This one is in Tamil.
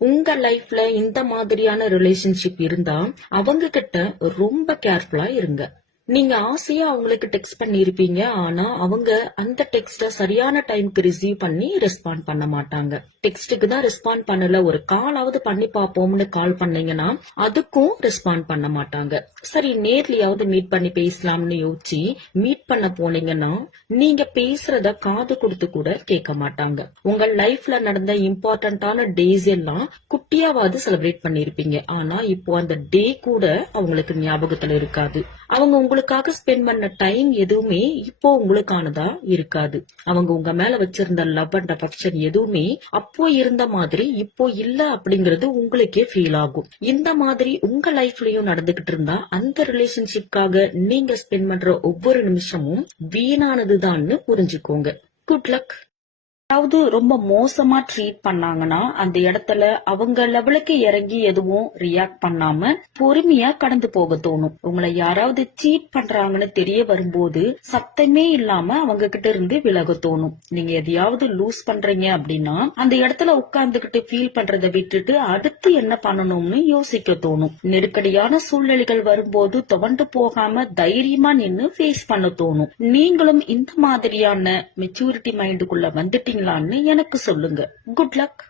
உங்க லைஃப்ல இந்த மாதிரியான ரிலேஷன்ஷிப் இருந்தா அவங்க கிட்ட ரொம்ப கேர்ஃபுல்லா இருங்க. நீங்க ஆசையா அவங்களுக்கு டெக்ஸ்ட் பண்ணிருப்பீங்க, ஆனா அவங்க அந்த டெக்ஸ்ட சரியான டைம்க்கு ரிசீவ் பண்ணி ரெஸ்பாண்ட் பண்ண மாட்டாங்க. டெக்ஸ்டுக்கு தான் ரெஸ்பாண்ட் பண்ணல, ஒரு காலாவது பண்ணி பாப்போம்னு கால் பண்ணீங்கன்னா அதுக்கும் ரெஸ்பாண்ட் பண்ண மாட்டாங்க. சரி, நேர்லயாவது மீட் பண்ணி பேசலாம்னு யோசிச்சு மீட் பண்ண போனீங்கன்னா நீங்க பேசுறத காது கொடுத்து கூட கேட்க மாட்டாங்க. உங்க லைஃப்ல நடந்த இம்பார்ட்டன்டான டேஸ் எல்லாம் குட்டியாவது செலிப்ரேட் பண்ணிருப்பீங்க, ஆனா இப்போ அந்த டே கூட அவங்களுக்கு ஞாபகத்துல இருக்காது. அவங்க உங்களுக்காக ஸ்பெண்ட் பண்ண டைம் எதுவுமே இப்போ உங்களுக்கானதா இருக்காது. அவங்க உங்க மேல வச்சிருந்த லவ் அண்ட் அஃபெக்ஷன் எதுவுமே அப்போ இருந்த மாதிரி இப்போ இல்ல அப்படிங்கறது உங்களுக்கே ஃபீல் ஆகும். இந்த மாதிரி உங்க லைஃப்லயும் நடந்துகிட்டு இருந்தா அந்த ரிலேஷன்ஷிப்காக நீங்க ஸ்பெண்ட் பண்ற ஒவ்வொரு நிமிஷமும் வீணானதுதான்னு புரிஞ்சுக்கோங்க. Good luck. யாராவது ரொம்ப மோசமா ட்ரீட் பண்ணாங்கன்னா அந்த இடத்துல அவங்க லெவலுக்கு இறங்கி எதுவும் ரியாக்ட் பண்ணாம பொறுமையா கடந்து போக தோணும். உங்களை யாராவது சீட் பண்றாங்கன்னு தெரிய வரும்போது சத்தமே இல்லாம அவங்க கிட்ட இருந்து விலக தோணும். நீங்க எதையாவது லூஸ் பண்றீங்க அப்படின்னா அந்த இடத்துல உட்கார்ந்துகிட்டு ஃபீல் பண்றதை விட்டுட்டு அடுத்து என்ன பண்ணணும்னு யோசிக்க தோணும். நெருக்கடியான சூழ்நிலைகள் வரும்போது துவண்டு போகாம தைரியமா நின்னு ஃபேஸ் பண்ண தோணும். நீங்களும் இந்த மாதிரியான மெச்சூரிட்டி மைண்டுக்குள்ள வந்துட்டீங்களான்னு எனக்கு சொல்லுங்க. Good luck.